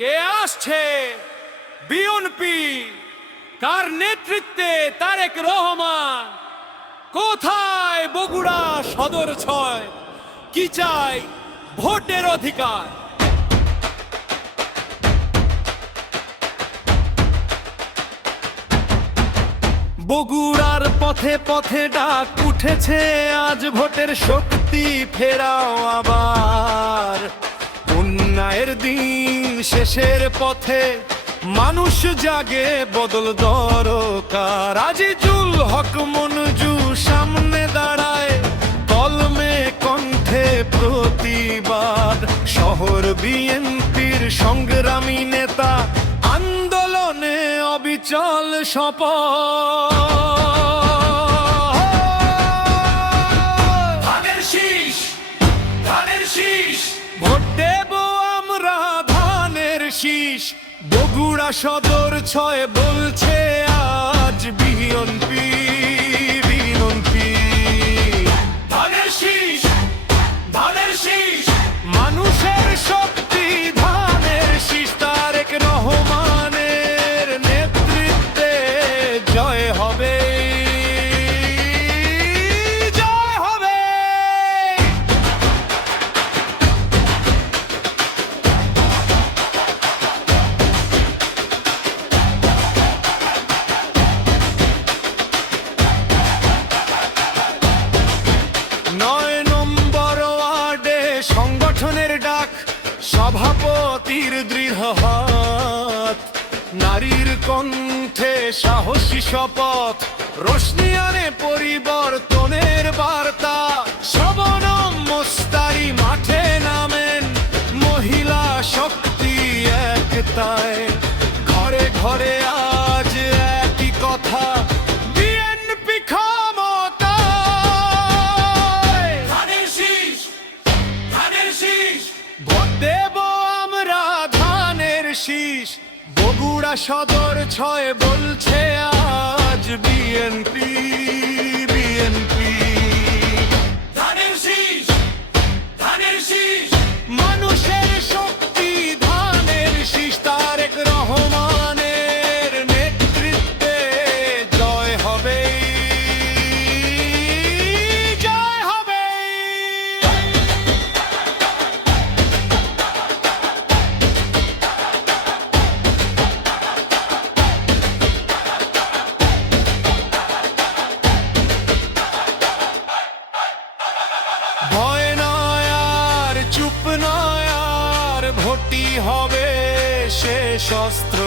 কে আসছে? বিএনপি। কার নেতৃত্বে? তারেক রহমান। কোথায় বগুড়া সদর ৬? কি চাই? ভোটের অধিকার। বগুড়ার পথে পথে ডাক উঠেছে, আজ ভোটের শক্তি ফেরাও আবার। উন্নয়নের দিন শেষের পথে, মানুষ জাগে, বদল দরকার। আজিজুল হক মনজু সামনে দাঁড়ায়, কলমে কণ্ঠে প্রতিবাদ। শহর বিএনপির সংগ্রামী নেতা, আন্দোলনে অবিচল শপথ। ধানের শীষ, ধানের শীষ, ভোট দেব আমরা ধানের শীষ। বগুড়া সদর ৬ বলছে আজ বিএনপি, বিএনপি। ধানের শীষ, ধানের শীষ, মানুষের শক্তি ধানের শীষ। তারেক রহমানের নেতৃত্বে জয় হবে, জয় হবে। সংগঠনের ডাক, সভাপতির দৃঢ় হাত। নারীর কণ্ঠে সাহসী শপথ, রোশনি আনে পরিবর্তনের বার্তা। শবনম মোস্তারি মাঠে নামেন, মহিলা শক্তি একতায়। ঘরে ঘরে আজ একই কথা, বিএনপি ক্ষমতায়। ধানের শীষ, ধানের শীষ, ভোট দেব আমরা ধানের শীষ। বগুড়া সদর ৬ বলছে আজ বিএনপি, বিএনপি। ধানের শীষ, ধানের শীষ, মানুষের শক্তি ধানের শীষ। তারেক রহমানের নেতৃত্বে জয় হবে, জয় হবে। ভয় নয় আর, চুপ নয় আর, ভোটই হবে শেষ অস্ত্র।